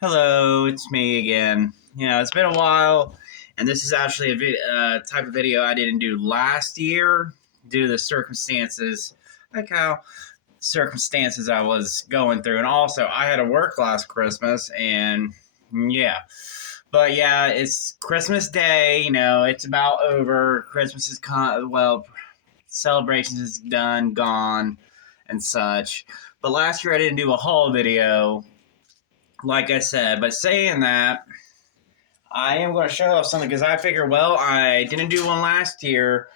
Hello, it's me again. It's been a while, and this is actually a type of video I didn't do last year due to the circumstances, like how circumstances I was going through, and also I had to work last Christmas, and yeah. But yeah, it's Christmas Day. It's about over. Christmas is celebrations is done, gone, and such. But last year I didn't do a haul video like I said, but saying that, I am going to show off something because I figure, well, I didn't do one last year,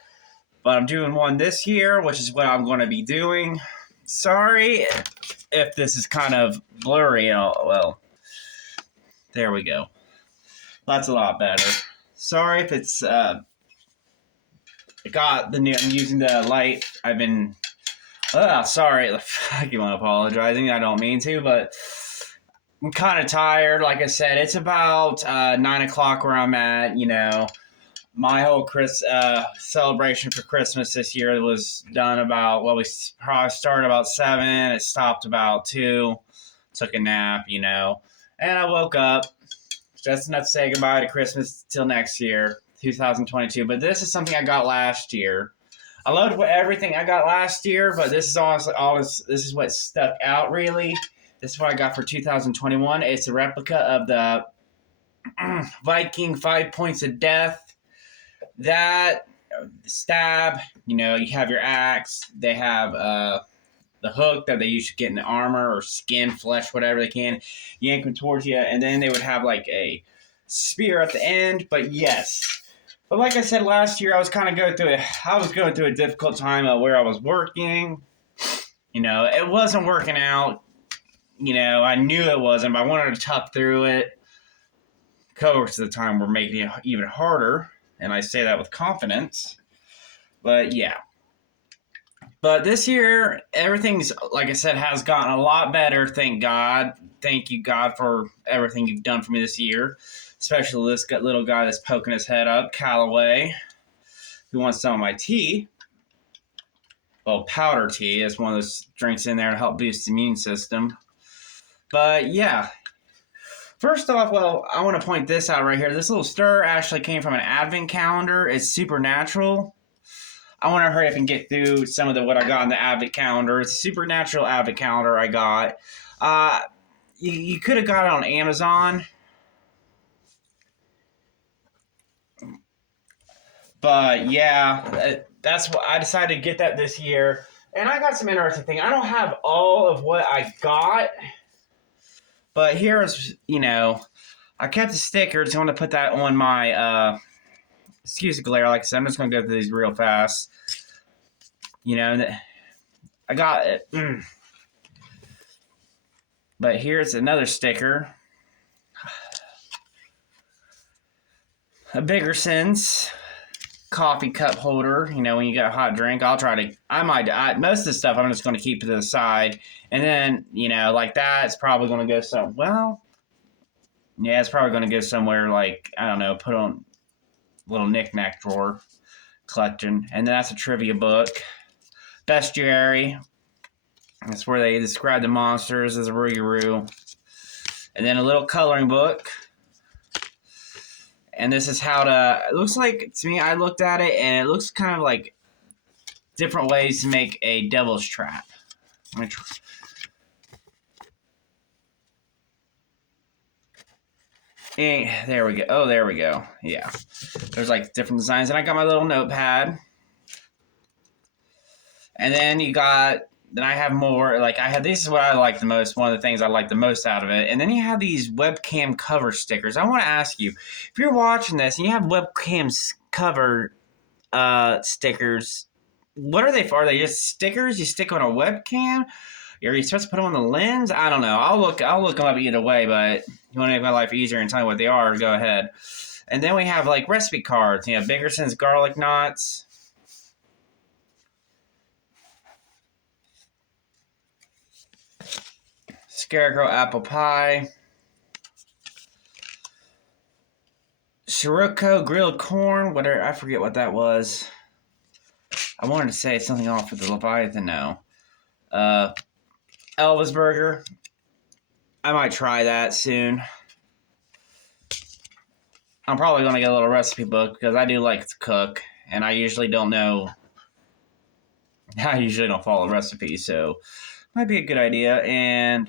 but I'm doing one this year, which is what I'm going to be doing. Sorry if this is kind of blurry. Well, there we go. That's a lot better. Sorry if it's got the new. I'm using the light. I've been. Sorry. I keep on apologizing. I don't mean to, but I'm kind of tired. Like I said, it's about 9 o'clock where I'm at. My whole celebration for Christmas this year was done about, well, we probably started about 7. It stopped about 2. Took a nap, and I woke up just enough to say goodbye to Christmas till next year, 2022. But this is something I got last year. I loved everything I got last year, but this is this is what stuck out really. This is what I got for 2021. It's a replica of the Viking 5 Points of Death. That stab, you have your axe. They have the hook that they usually get in the armor or skin, flesh, whatever they can. Yank them towards you, and then they would have like a spear at the end. But yes. But like I said last year, I was going through a difficult time where I was working. It wasn't working out. I knew it wasn't, but I wanted to tough through it. Coworkers at the time were making it even harder, and I say that with confidence. But yeah. But this year, everything's, like I said, has gotten a lot better, thank God. Thank you, God, for everything you've done for me this year. Especially this little guy that's poking his head up, Callaway, who wants some of my tea. Well, powder tea is one of those drinks in there to help boost the immune system. But yeah, first off, well, I want to point this out right here. This little stir actually came from an advent calendar. It's supernatural. I want to hurry up and get through some of what I got in the advent calendar. It's a supernatural advent calendar I got. You could have got it on Amazon. But yeah, that's what I decided to get that this year. And I got some interesting things. I don't have all of what I got. But here's, I kept the stickers. I want to put that on my, excuse the glare, like I said, I'm just going to go through these real fast. I got it. But here's another sticker. A Biggersons coffee cup holder. When you got a hot drink, most of the stuff I'm just going to keep to the side. And then, like that, it's probably going to go it's probably going to go somewhere like, I don't know, put on a little knick-knack drawer collection. And then that's a trivia book. Bestiary. That's where they describe the monsters as a Rougarou. And then a little coloring book. And this is it looks like, to me, I looked at it, and it looks kind of like different ways to make a devil's trap. There we go. Oh, there we go. Yeah. There's like different designs. And I got my little notepad. And then I have more. This is what I like the most. One of the things I like the most out of it. And then you have these webcam cover stickers. I want to ask you, if you're watching this and you have webcam cover stickers, what are they for? Are they just stickers you stick on a webcam? Are you supposed to put them on the lens? I don't know. I'll look them up either way, but you want to make my life easier and tell me what they are, go ahead. And then we have like recipe cards. Biggerson's garlic knots. Scarecrow apple pie. Sirocco grilled corn. Whatever, I forget what that was. I wanted to say something off with the Leviathan. No. Elvis burger. I might try that soon. I'm probably going to get a little recipe book because I do like to cook, and I usually don't know. I usually don't follow recipes, so might be a good idea. And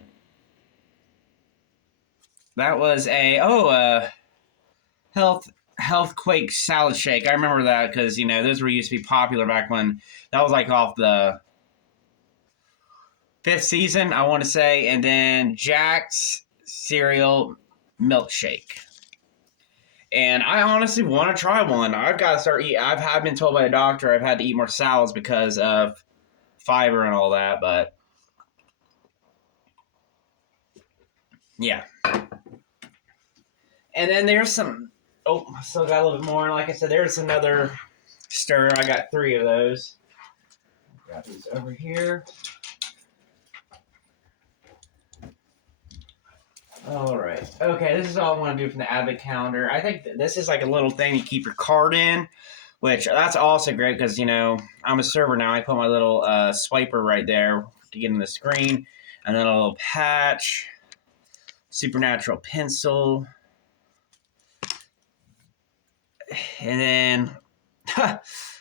that was health quake salad shake. I remember that because those were used to be popular back when that was like off the 5th season, I want to say, and then Jack's cereal milkshake. And I honestly want to try one. I've got to start eating. I've been told by the doctor I've had to eat more salads because of fiber and all that, but yeah. And then there's some. Oh, I still got a little bit more. Like I said, there's another stir. I got 3 of those. Got these over here. All right. Okay, this is all I want to do from the Advent calendar. I think this is like a little thing you keep your card in, which that's also great because, I'm a server now. I put my little swiper right there to get in the screen. And then a little patch, supernatural pencil. And then,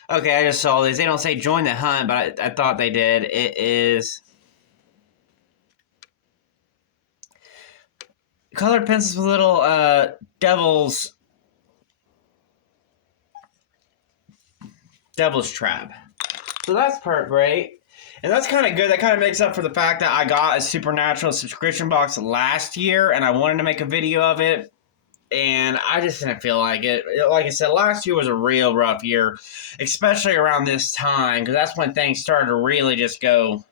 okay, I just saw this. They don't say join the hunt, but I thought they did. It is colored pencils with little devil's trap. So that's part great. And that's kind of good. That kind of makes up for the fact that I got a Supernatural subscription box last year, and I wanted to make a video of it, and I just didn't feel like it. Like I said, last year was a real rough year, especially around this time, because that's when things started to really just go,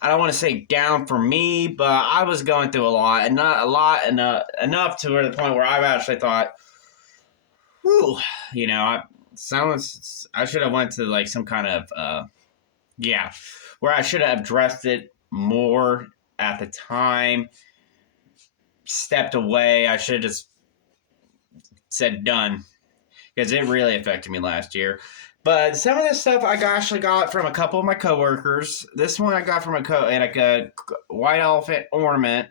I don't want to say down for me, but I was going through a lot, and not a lot, enough to the point where I've actually thought, whew, I should have went to like some kind of, where I should have addressed it more at the time, stepped away. I should have just said done, because it really affected me last year. But some of this stuff I actually got from a couple of my coworkers. This one I got from a white elephant ornament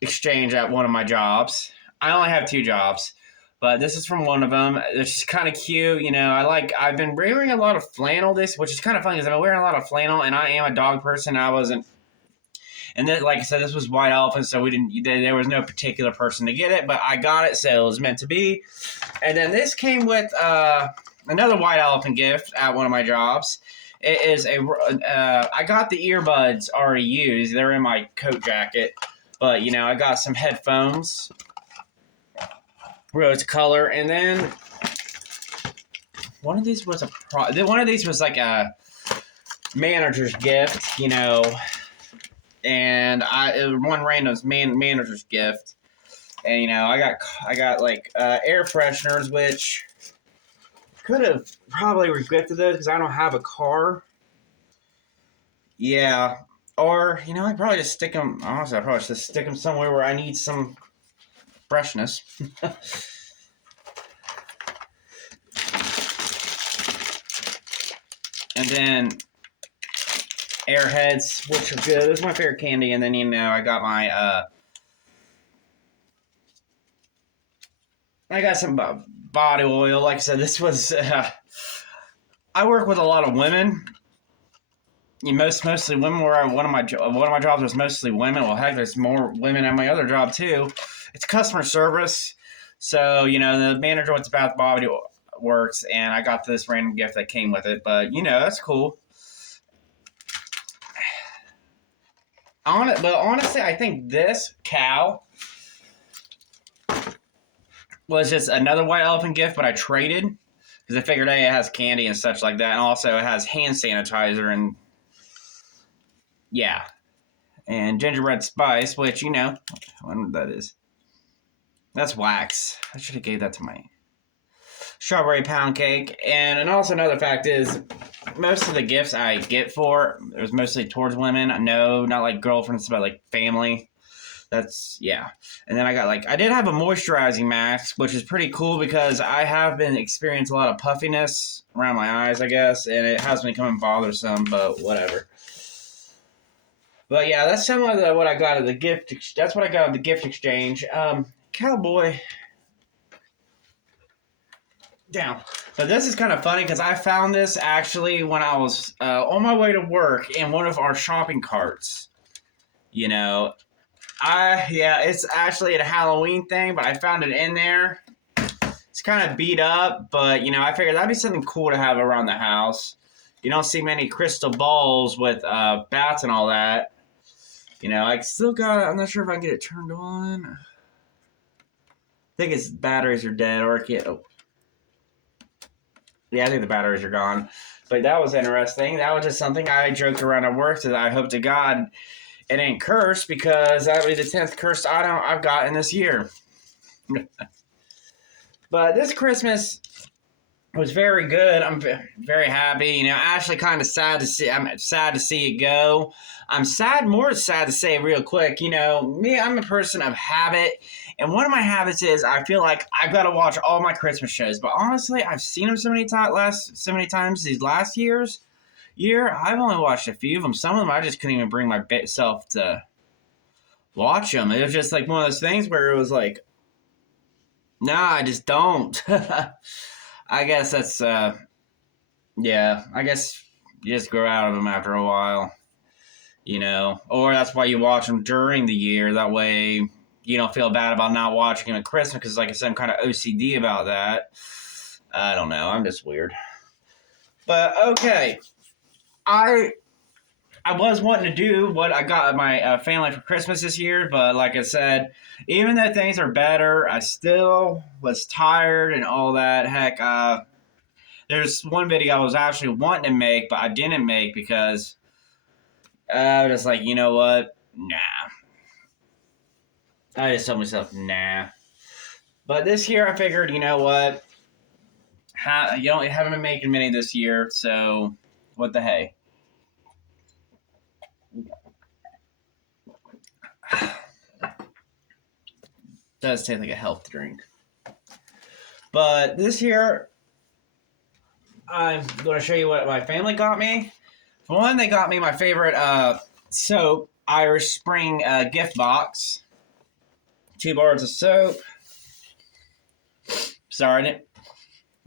exchange at one of my jobs. I only have 2 jobs, but this is from one of them. It's just kind of cute. I've been wearing a lot of flannel which is kind of funny because I've been wearing a lot of flannel, and I am a dog person. And then, like I said, this was white elephant, so there was no particular person to get it, but I got it, so it was meant to be. And then this came with another white elephant gift at one of my jobs. It is I got the earbuds already used. They're in my coat jacket, but I got some headphones, rose color, and then one of these was like a manager's gift, and one random manager's gift, and I got like air fresheners, which could have probably regretted those because I don't have a car. Yeah, or I probably just stick them. Honestly, I probably just stick them somewhere where I need some freshness. And then Airheads, which are good. This is my favorite candy. And then, I got my, I got some body oil. Like I said, this was, I work with a lot of women. Mostly women. One of my jobs was mostly women. Well, heck, there's more women at my other job, too. It's customer service. So, the manager wants about body works, and I got this random gift that came with it. But, that's cool. But honestly, I think this cow was just another white elephant gift, but I traded because I figured, hey, it has candy and such like that, and also it has hand sanitizer and and gingerbread spice, which I wonder what that is. That's wax. I should have gave that to my strawberry pound cake. And also another fact is, most of the gifts I get it was mostly towards women. No, not like girlfriends, but like family. That's, And then I did have a moisturizing mask, which is pretty cool because I have been experiencing a lot of puffiness around my eyes, I guess, and it has been becoming bothersome, but whatever. But yeah, that's some of what I got at the gift. That's what I got at the gift exchange. Cowboy down. But this is kind of funny because I found this actually when I was on my way to work in one of our shopping carts. You know, yeah, it's actually a Halloween thing, but I found it in there. It's kind of beat up, but I figured that'd be something cool to have around the house. You don't see many crystal balls with bats and all that. I still got it. I'm not sure if I can get it turned on. I think its batteries are dead, or it can't. Oh. Yeah, I think the batteries are gone. But that was interesting. That was just something I joked around at work that I hope to God it ain't cursed, because that would be the 10th cursed item I've gotten this year. But this Christmas was very good. I'm very happy. Actually kind of sad to see. I'm sad to see it go. I'm more sad to say real quick. Me, I'm a person of habit. And one of my habits is I feel like I've got to watch all my Christmas shows. But honestly, I've seen them so many times these last year. I've only watched a few of them. Some of them I just couldn't even bring myself to watch them. It was just like one of those things where it was like, nah, I just don't. I guess that's, yeah, I guess you just grow out of them after a while, or that's why you watch them during the year. That way you don't feel bad about not watching them at Christmas, because like I said, I'm kind of OCD about that. I don't know. I'm just weird. But okay. I was wanting to do what I got my family for Christmas this year, but like I said, even though things are better, I still was tired and all that. Heck, there's one video I was actually wanting to make, but I didn't make because I was just like, you know what? Nah. I just told myself, nah. But this year I figured, you know what? Haven't been making many this year, so what the hey? Does taste like a health drink. But this year, I'm going to show you what my family got me. For one, they got me my favorite soap, Irish Spring gift box. 2 bars of soap. Sorry.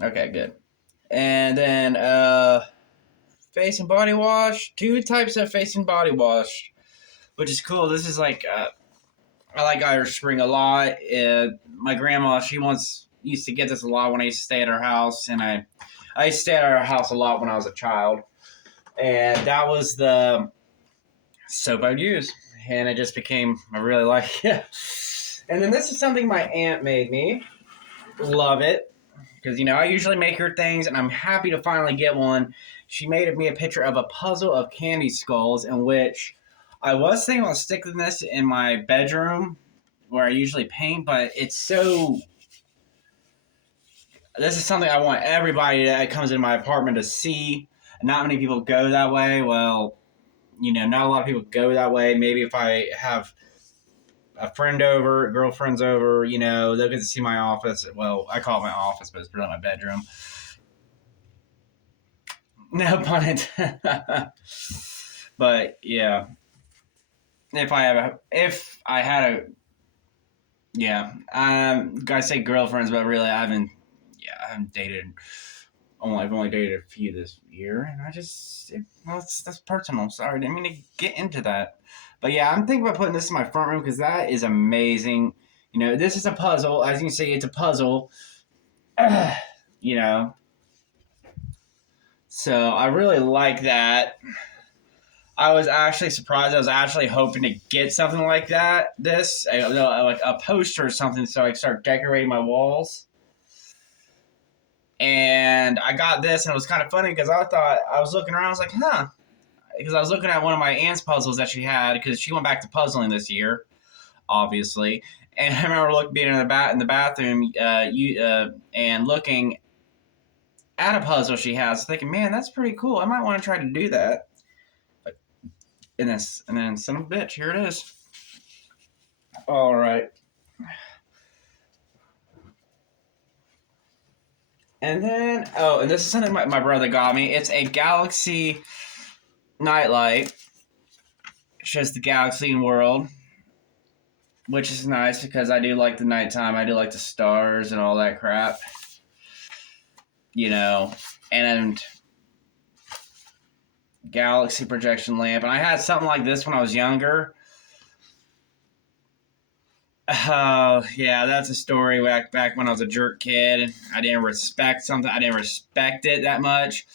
Okay, good. And then face and body wash. 2 types of face and body wash, which is cool. This is like, I like Irish Spring a lot. My grandma, she used to get this a lot when I used to stay at her house, and I used to stay at her house a lot when I was a child. And that was the soap I'd use. And it just became, I really like it. And then this is something my aunt made me. Love it. Because, I usually make her things, and I'm happy to finally get one. She made me a picture of a puzzle of candy skulls, in which I was thinking about sticking this in my bedroom where I usually paint, but it's so... This is something I want everybody that comes in my apartment to see. Not many people go that way. Well, not a lot of people go that way. Maybe if I have a friend over, girlfriends over, they'll get to see my office. Well, I call it my office, but it's really my bedroom. No pun intended. But yeah, if I had a, yeah, I say girlfriends, but really I haven't dated. I've only dated a few this year, and that's personal. Sorry, I didn't mean to get into that. But yeah, I'm thinking about putting this in my front room because that is amazing. This is a puzzle. As you can see, it's a puzzle. So I really like that. I was actually surprised. I was actually hoping to get something like that. Like a poster or something, so I could start decorating my walls. And I got this, and it was kind of funny because I was looking around. I was like, huh. Because I was looking at one of my aunt's puzzles that she had, because she went back to puzzling this year, obviously. And I remember being in the bathroom and looking at a puzzle she has, thinking, man, that's pretty cool. I might want to try to do that. And then son of a bitch, here it is. All right. And then, and this is something my brother got me. It's a Galaxy nightlight. shows the galaxy and world, which is nice because I do like the nighttime. I do like the stars and all that crap. You know, and galaxy projection lamp. And I had something like this when I was younger. Yeah, that's a story back when I was a jerk kid. And I didn't respect something. I didn't respect it that much.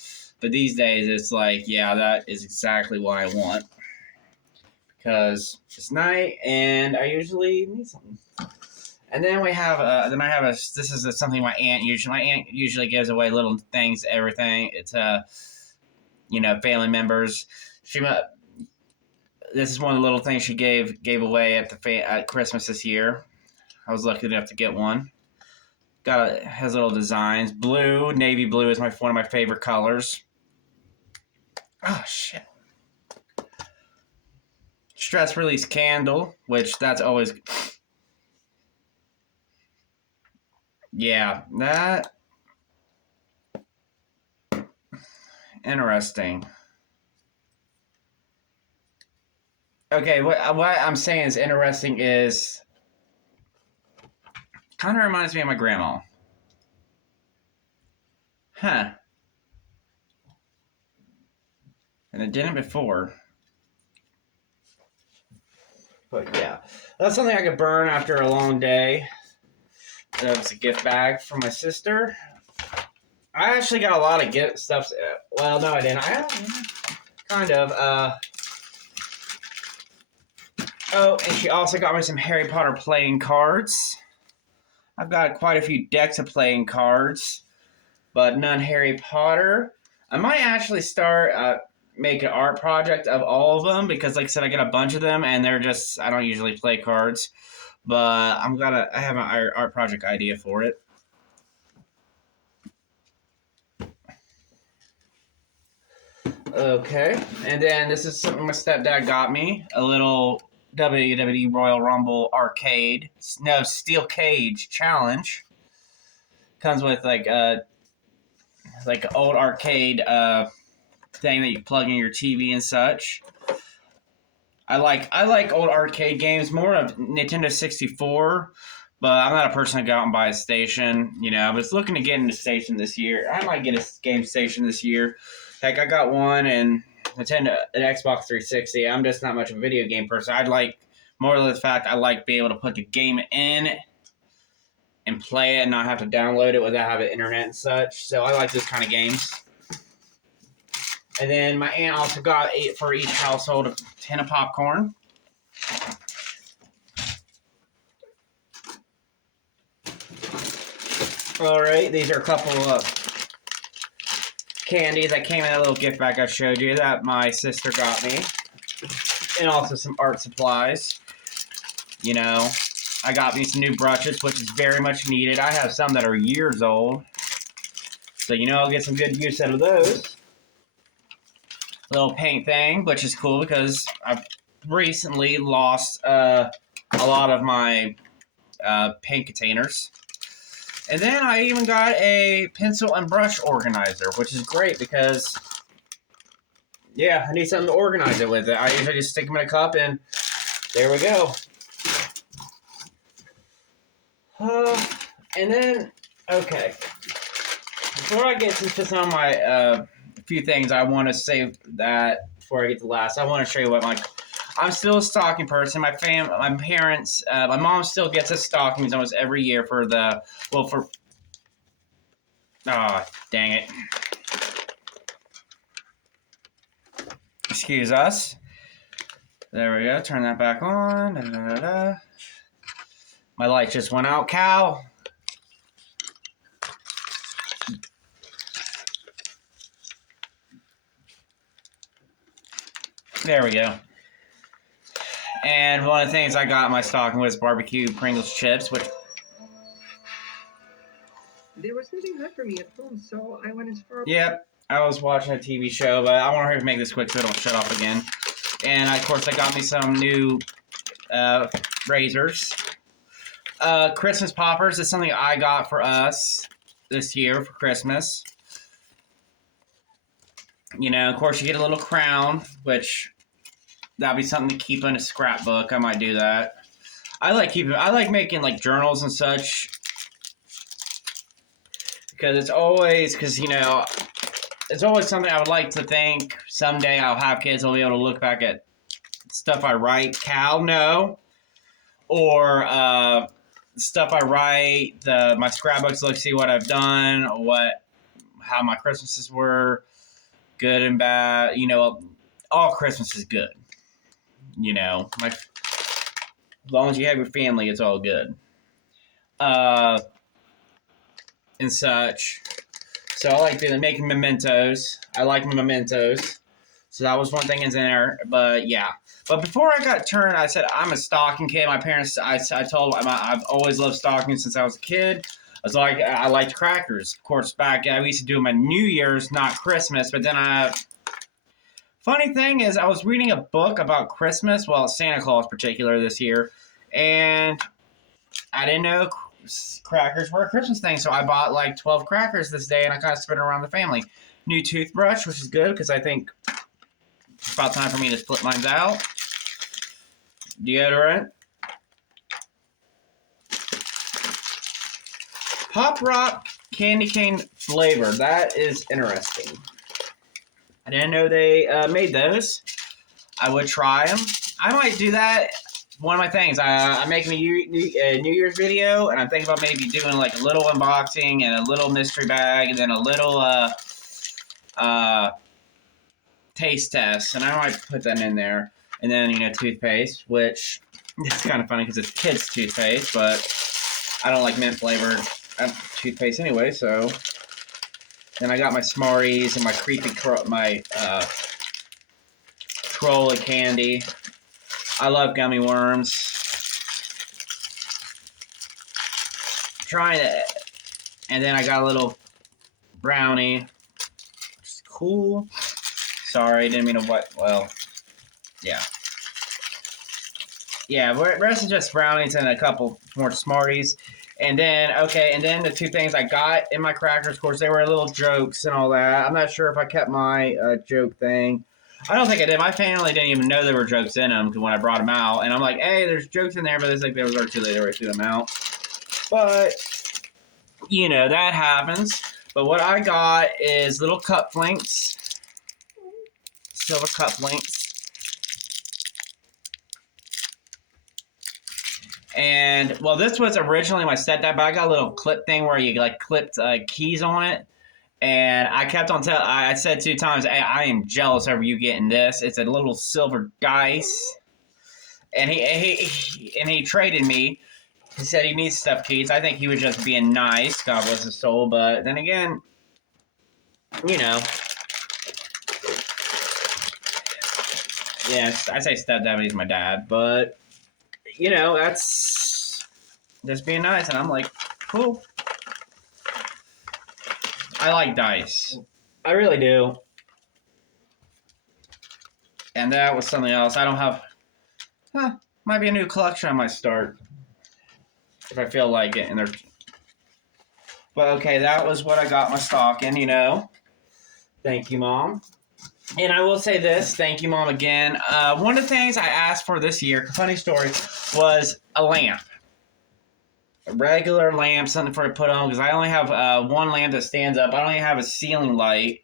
But these days, it's like, yeah, that is exactly what I want. Because it's night, and I usually need something. And then we have, this is something my aunt usually gives away little things, everything. It's, family members. This is one of the little things she gave away at Christmas this year. I was lucky enough to get one. Has little designs. Blue, navy blue is one of my favorite colors. Oh shit. Stress release candle, which that's always. Yeah, that. Interesting. Okay, what I'm saying is interesting is kind of reminds me of my grandma. Huh. And it didn't before. But yeah, that's something I could burn after a long day. That was a gift bag from my sister. I actually got a lot of gift stuff. Well, no, I didn't. Kind of. Oh, and she also got me some Harry Potter playing cards. I've got quite a few decks of playing cards, but none Harry Potter. I might actually start make an art project of all of them because, like I said, I got a bunch of them, and they're just I don't usually play cards, but I have an art project idea for it. Okay, and then this is something my stepdad got me, a little WWE Royal Rumble arcade, no, steel cage challenge. Comes with like an old arcade thing that you plug in your TV and such. I like old arcade games, more of Nintendo 64, but I'm not a person to go out and buy a station. I was looking to get into station this year. I might get a game station this year. Heck, I got one and an Xbox 360. I'm just not much of a video game person. I'd like more of the fact I like being able to put the game in and play it and not have to download it without having internet and such. So I like this kind of games. And then my aunt also got for each household a tin of popcorn. All right, these are a couple of candies that came in that little gift bag I showed you that my sister got me. And also some art supplies. I got me some new brushes, which is very much needed. I have some that are years old. So, I'll get some good use out of those. Little paint thing, which is cool because I've recently lost a lot of my paint containers. And then I even got a pencil and brush organizer, which is great because, yeah, I need something to organize it with. I usually just stick them in a cup and there we go. And then, okay, before I get into some of my few things, I want to say that before I get to last, I want to show you what I'm still a stocking person. My parents, my mom still gets us stockings almost every year oh, dang it. Excuse us. There we go. Turn that back on. Da, da, da, da. My light just went out, Cal. There we go. And one of the things I got in my stocking was barbecue Pringles chips, which... There was nothing good for me at home, so I went as far... Yep, I was watching a TV show, but I want her to make this quick so it'll shut off again. And, of course, I got me some new razors. Christmas poppers is something I got for us this year for Christmas. Of course, you get a little crown, which That'd be something to keep in a scrapbook. I might do that. I like making like journals and such because it's always it's always something I would like to think someday I'll have kids. I'll be able to look back at stuff I write. Cal, no, or stuff I write. My scrapbooks. Look, see what I've done. How my Christmases were, good and bad. All Christmas is good. As long as you have your family, it's all good. And such. So I like making mementos. I like mementos. So that was one thing in there. But yeah. But before I got turned, I said I'm a stocking kid. My parents, I told them I've always loved stockings since I was a kid. I liked crackers. Of course, we used to do them on New Year's, not Christmas. But then funny thing is, I was reading a book about Christmas, well, Santa Claus particular this year, and I didn't know crackers were a Christmas thing, so I bought like 12 crackers this day, and I kind of spread it around the family. New toothbrush, which is good, because I think it's about time for me to split mine out. Deodorant. Pop Rock candy cane flavor. That is interesting. I didn't know they made those. I would try them. I might do that. One of my things, I'm making a New Year's video, and I'm thinking about maybe doing like a little unboxing and a little mystery bag, and then a little taste test, and I might put that in there. And then toothpaste, which is kind of funny because it's kids' toothpaste, but I don't like mint flavored toothpaste anyway. So then I got my Smarties and my troll of candy. I love gummy worms. And then I got a little brownie. Which is cool. Sorry, didn't mean to well, yeah. Yeah, the rest is just brownies and a couple more Smarties. And then the two things I got in my crackers, of course, they were little jokes and all that. I'm not sure if I kept my joke thing. I don't think I did. My family didn't even know there were jokes in them when I brought them out. And I'm like, hey, there's jokes in there, but it's like they were too late. They already threw them out. But, that happens. But what I got is little cup links. Silver cup links. And, well, this was originally my stepdad, but I got a little clip thing where you, clipped keys on it. And I kept on I said 2 times, hey, I am jealous over you getting this. It's a little silver dice. And he traded me. He said he needs stuffed keys. I think he was just being nice. God bless his soul. But then again, yeah, I say stepdad, but he's my dad. But, that's just being nice. And I'm like, cool. I like dice. I really do. And that was something else. I don't have... might be a new collection I might start. If I feel like it. But okay, that was what I got my stocking, Thank you, Mom. And I will say this. Thank you, Mom, again. One of the things I asked for this year, funny story, was a lamp. A regular lamp, something for to put on, because I only have one lamp that stands up. I don't even have a ceiling light,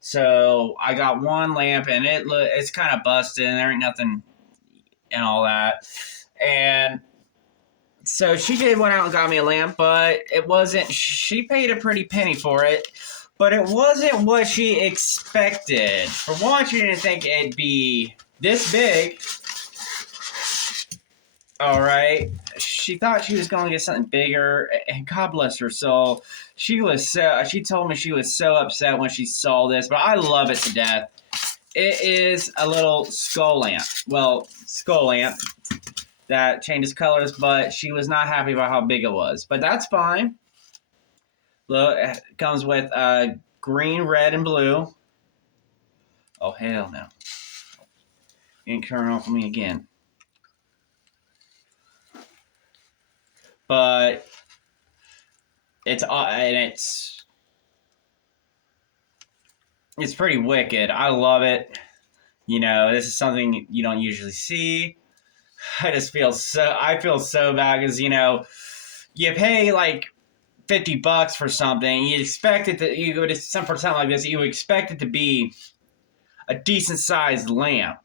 So I got one lamp, and it's kind of busted, and there ain't nothing and all that. And so she went out and got me a lamp, but it wasn't. She paid a pretty penny for it, but it wasn't what she expected. For one, she didn't think it'd be this big. All right. She thought she was going to get something bigger, and God bless her soul. She told me she was so upset when she saw this, but I love it to death. It is a little skull lamp. Well, skull lamp that changes colors, but she was not happy about how big it was. But that's fine. Look, it comes with green, red, and blue. Oh, hell no. You ain't turning off on me again. But it's pretty wicked. I love it. You know, this is something you don't usually see. I feel so bad because, you know, you pay like $50 for something. You expect it to, you go to some for something like this, you expect it to be a decent sized lamp,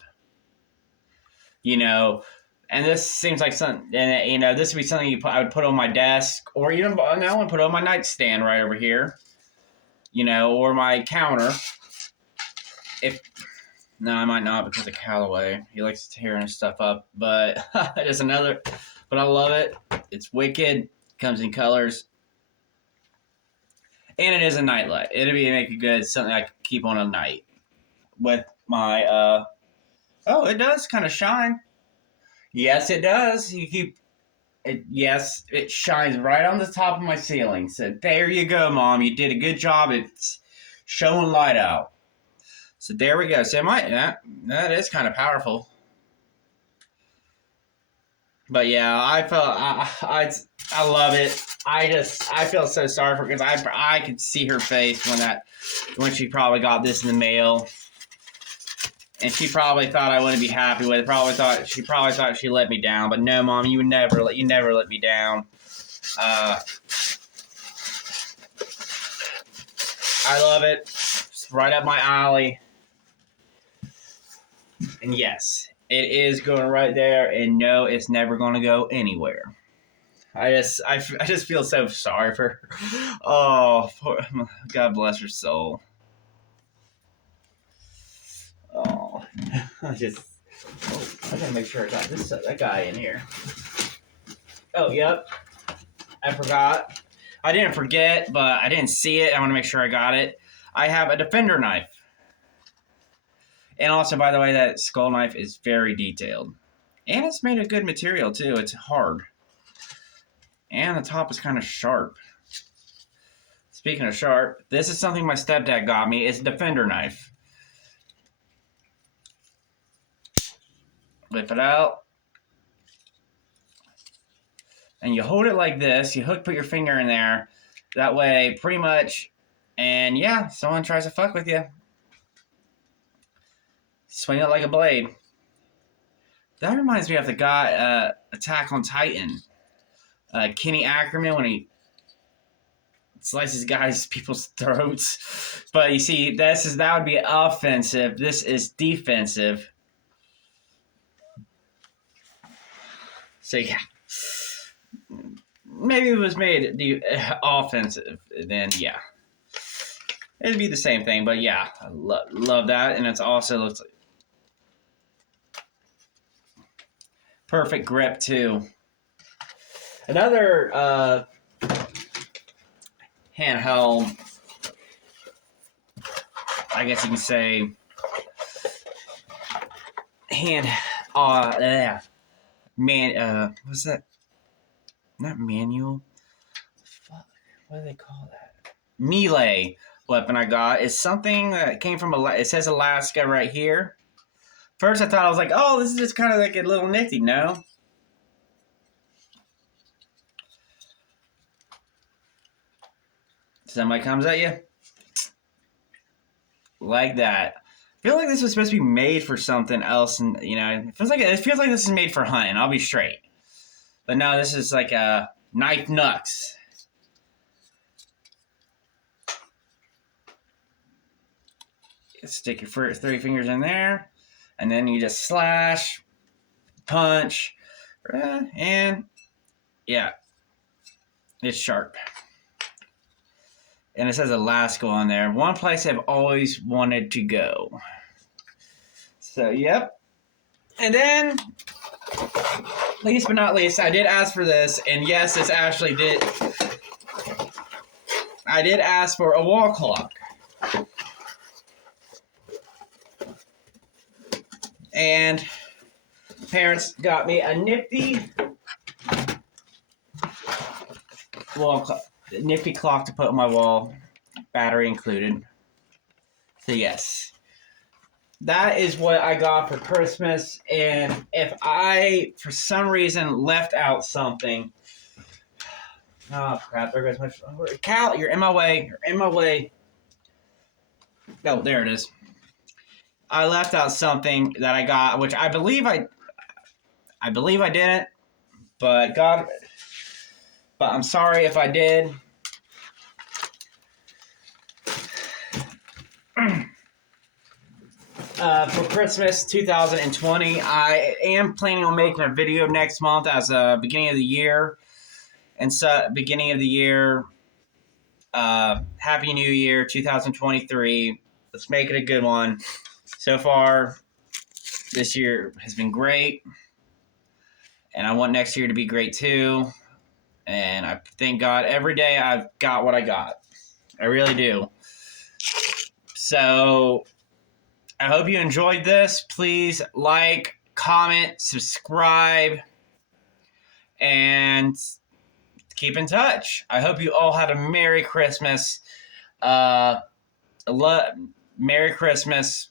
you know. And this seems like something, and you know, this would be something I would put on my desk, or even now I want to put on my nightstand right over here, you know, or my counter. If no, I might not because of Callaway. He likes tearing his stuff up, but just another. But I love it. It's wicked. Comes in colors, and it is a nightlight. It'll be make it good. Something I can keep on at night with my. Oh, it does kind of shine. Yes, it does. You keep it. Yes, it shines right on the top of my ceiling. So there you go, Mom. You did a good job. It's showing light out. So there we go. So that is kind of powerful. But yeah, I love it. I feel so sorry for her because I could see her face when she probably got this in the mail, and she probably thought I wouldn't be happy with it. She probably thought she let me down. But no, Mom, you never let me down. I love it. It's right up my alley. And yes, it is going right there. And no, it's never going to go anywhere. I just feel so sorry for her. Oh, God bless her soul. Oh, I gotta make sure I got that guy in here. Oh, yep. I forgot. I didn't forget, but I didn't see it. I want to make sure I got it. I have a Defender knife. And also, by the way, that skull knife is very detailed. And it's made of good material, too. It's hard. And the top is kind of sharp. Speaking of sharp, this is something my stepdad got me. It's a Defender knife. Lift it out. And you hold it like this. You put your finger in there. That way, pretty much, and yeah, someone tries to fuck with you. Swing it like a blade. That reminds me of the guy, Attack on Titan. Kenny Ackerman, when he slices people's throats. But you see, that would be offensive. This is defensive. So yeah. Maybe it was made offensive, then yeah. It'd be the same thing, but yeah, I love that. And it's also looks like perfect grip too. Another handheld, I guess you can say, what's that? Not manual. Fuck, what do they call that? Melee weapon I got is something that came from it says Alaska right here. First I thought, I was like, oh, this is just kind of like a little nifty. No. Somebody comes at you. Like that. I feel like this was supposed to be made for something else, and you know, it feels like this is made for hunting. I'll be straight. But no, this is like a knife nux. Stick your 3 fingers in there, and then you just slash, punch, and yeah, it's sharp. And it says Alaska on there. One place I've always wanted to go. So, yep. And then, least but not least, I did ask for this, and yes, this actually did. I did ask for a wall clock. And parents got me a nifty wall clock. Nifty clock to put on my wall, battery included. So yes, that is what I got for Christmas. And if I, for some reason, left out something, oh crap! There goes my Cal. You're in my way. You're in my way. Oh, there it is. I left out something that I got, which I believe I didn't, but I'm sorry if I did. For Christmas 2020, I am planning on making a video next month as a beginning of the year. And so, beginning of the year, Happy New Year 2023. Let's make it a good one. So far, this year has been great. And I want next year to be great too. And I thank God every day I've got what I got. I really do. So I hope you enjoyed this. Please like, comment, subscribe, and keep in touch. I hope you all had a Merry Christmas. Merry Christmas.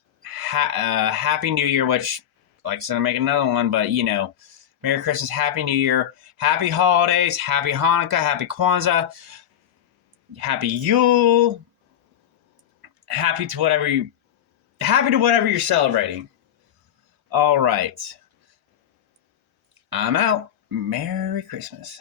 Happy New Year, which, like I said, I'm making another one, but you know, Merry Christmas, Happy New Year, Happy Holidays, Happy Hanukkah, Happy Kwanzaa, Happy Yule, happy to whatever you're celebrating. All right. I'm out. Merry Christmas.